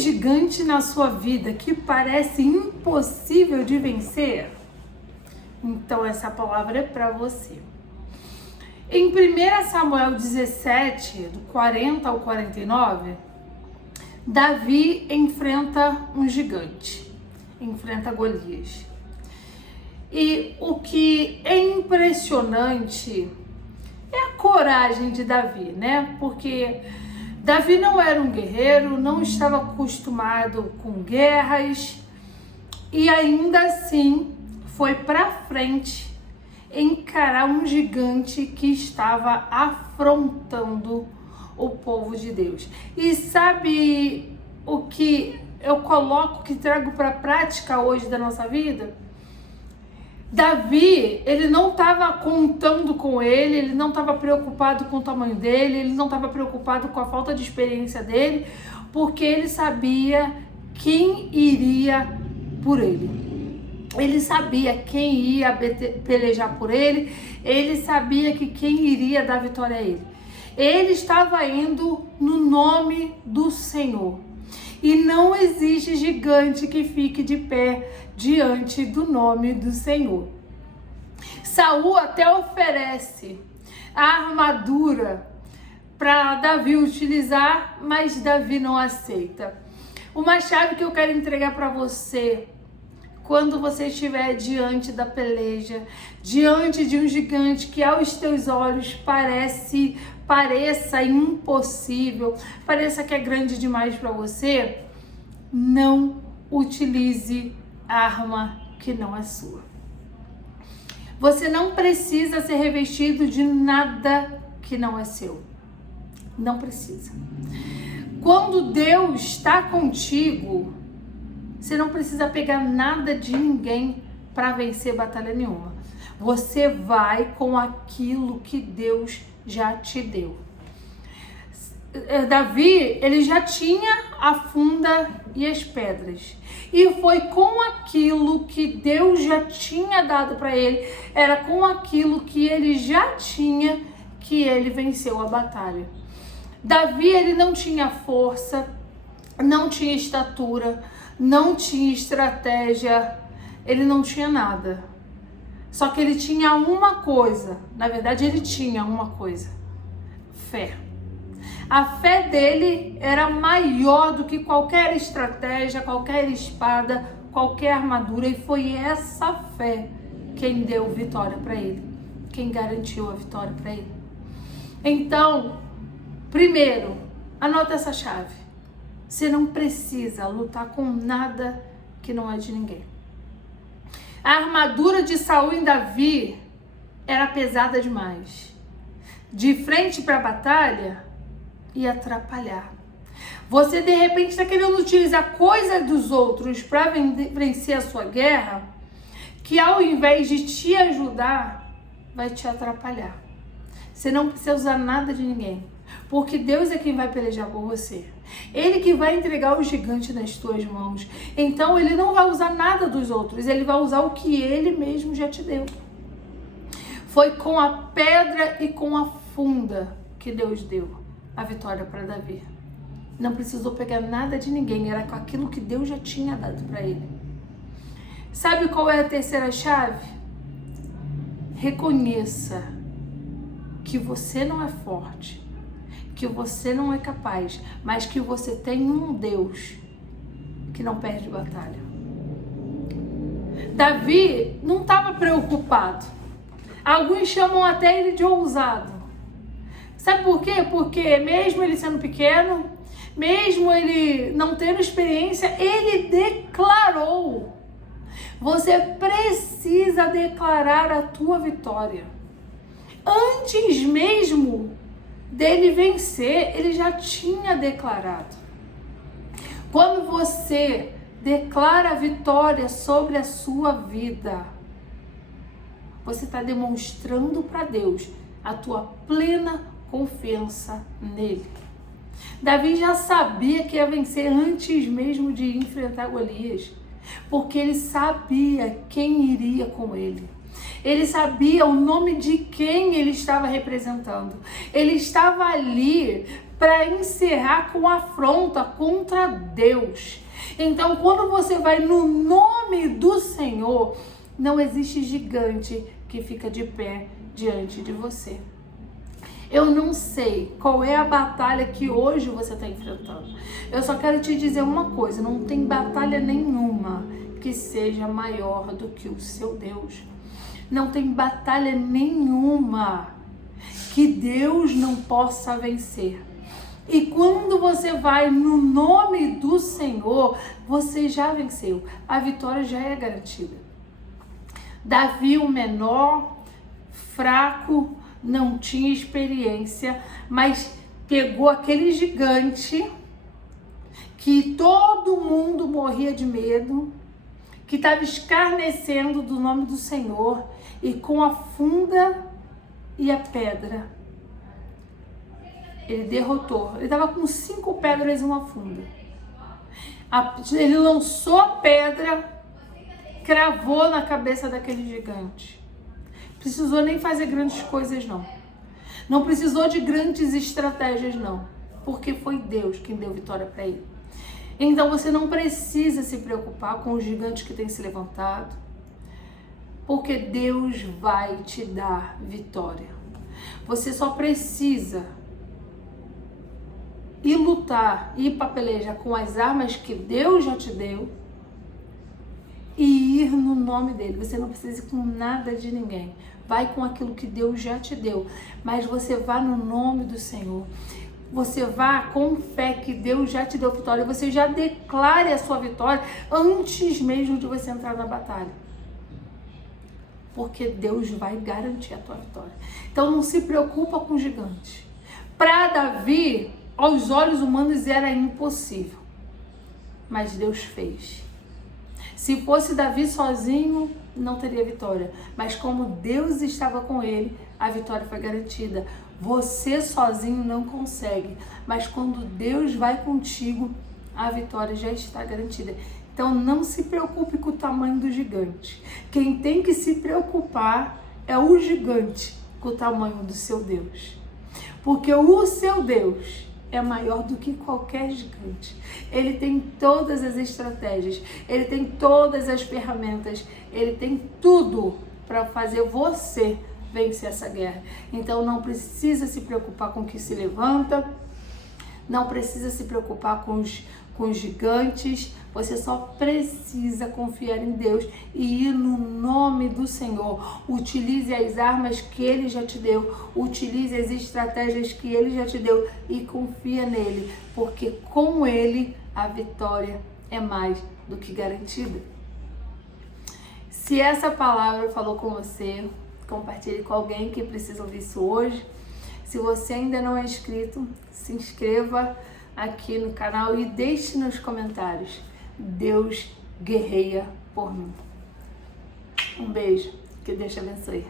gigante na sua vida que parece impossível de vencer? Então essa palavra é para você. Em 1 Samuel 17, do 40 ao 49, Davi enfrenta um gigante, enfrenta Golias. E o que é impressionante é a coragem de Davi, né? Porque Davi não era um guerreiro, não estava acostumado com guerras e ainda assim foi para frente encarar um gigante que estava afrontando o povo de Deus. E sabe o que eu coloco, que trago para a prática hoje da nossa vida? Davi, ele não estava contando com ele não estava preocupado com o tamanho dele, ele não estava preocupado com a falta de experiência dele, porque ele sabia quem iria por ele. Ele sabia quem ia pelejar por ele, ele sabia que quem iria dar vitória a ele. Ele estava indo no nome do Senhor. E não existe gigante que fique de pé diante do nome do Senhor. Saul até oferece a armadura para Davi utilizar, mas Davi não aceita. Uma chave que eu quero entregar para você, quando você estiver diante da peleja, diante de um gigante que aos teus olhos pareça impossível, pareça que é grande demais para você, não utilize arma que não é sua. Você não precisa ser revestido de nada que não é seu. Não precisa. Quando Deus está contigo, você não precisa pegar nada de ninguém para vencer batalha nenhuma. Você vai com aquilo que Deus já te deu. Davi, ele já tinha a funda e as pedras. E foi com aquilo que Deus já tinha dado para ele, era com aquilo que ele já tinha que ele venceu a batalha. Davi, ele não tinha força, não tinha estatura, não tinha estratégia, ele não tinha nada. Só que ele tinha uma coisa, na verdade ele tinha uma coisa: fé. A fé dele era maior do que qualquer estratégia, qualquer espada, qualquer armadura, e foi essa fé quem deu vitória para ele, quem garantiu a vitória para ele. Então, primeiro, anota essa chave: você não precisa lutar com nada que não é de ninguém. A armadura de Saul em Davi era pesada demais. De frente para a batalha, ia atrapalhar. Você de repente está querendo utilizar coisa dos outros para vencer a sua guerra, que ao invés de te ajudar, vai te atrapalhar. Você não precisa usar nada de ninguém, porque Deus é quem vai pelejar por você. Ele que vai entregar o gigante nas tuas mãos. Então ele não vai usar nada dos outros, ele vai usar o que ele mesmo já te deu. Foi com a pedra e com a funda que Deus deu a vitória para Davi. Não precisou pegar nada de ninguém, era com aquilo que Deus já tinha dado para ele. Sabe qual é a terceira chave? Reconheça que você não é forte, que você não é capaz, mas que você tem um Deus que não perde batalha. Davi não estava preocupado. Alguns chamam até ele de ousado. Sabe por quê? Porque mesmo ele sendo pequeno, mesmo ele não tendo experiência, ele declarou. Você precisa declarar a tua vitória. Antes mesmo dele vencer, ele já tinha declarado. Quando você declara a vitória sobre a sua vida, você está demonstrando para Deus a tua plena confiança nele. Davi já sabia que ia vencer antes mesmo de enfrentar Golias, porque ele sabia quem iria com ele. Ele sabia o nome de quem ele estava representando. Ele estava ali para encerrar com afronta contra Deus. Então, quando você vai no nome do Senhor, não existe gigante que fica de pé diante de você. Eu não sei qual é a batalha que hoje você está enfrentando. Eu só quero te dizer uma coisa: não tem batalha nenhuma que seja maior do que o seu Deus. Não tem batalha nenhuma que Deus não possa vencer. E quando você vai no nome do Senhor, você já venceu. A vitória já é garantida. Davi, o menor, fraco, não tinha experiência, mas pegou aquele gigante que todo mundo morria de medo, que estava escarnecendo do nome do Senhor, e com a funda e a pedra, ele derrotou. Ele estava com 5 pedras e uma funda. Ele lançou a pedra, cravou na cabeça daquele gigante. Precisou nem fazer grandes coisas, não. Não precisou de grandes estratégias, não. Porque foi Deus quem deu vitória para ele. Então você não precisa se preocupar com os gigantes que têm se levantado, porque Deus vai te dar vitória. Você só precisa ir lutar, ir para peleja com as armas que Deus já te deu e ir no nome dele. Você não precisa ir com nada de ninguém. Vai com aquilo que Deus já te deu, mas você vá no nome do Senhor. Você vá com fé que Deus já te deu vitória. Você já declare a sua vitória antes mesmo de você entrar na batalha. Porque Deus vai garantir a tua vitória. Então não se preocupa com gigantes. Para Davi, aos olhos humanos era impossível. Mas Deus fez. Se fosse Davi sozinho, não teria vitória. Mas como Deus estava com ele, a vitória foi garantida. Você sozinho não consegue. Mas quando Deus vai contigo, a vitória já está garantida. Então não se preocupe com o tamanho do gigante. Quem tem que se preocupar é o gigante com o tamanho do seu Deus. Porque o seu Deus é maior do que qualquer gigante. Ele tem todas as estratégias, ele tem todas as ferramentas, ele tem tudo para fazer você vencer essa guerra. Então não precisa se preocupar com o que se levanta, não precisa se preocupar com os gigantes, você só precisa confiar em Deus e ir no nome do Senhor. Utilize as armas que Ele já te deu, utilize as estratégias que Ele já te deu e confia nele, porque com Ele a vitória é mais do que garantida. Se essa palavra falou com você, compartilhe com alguém que precisa ouvir isso hoje. Se você ainda não é inscrito, se inscreva aqui no canal e deixe nos comentários: Deus guerreia por mim. Um beijo, que Deus te abençoe.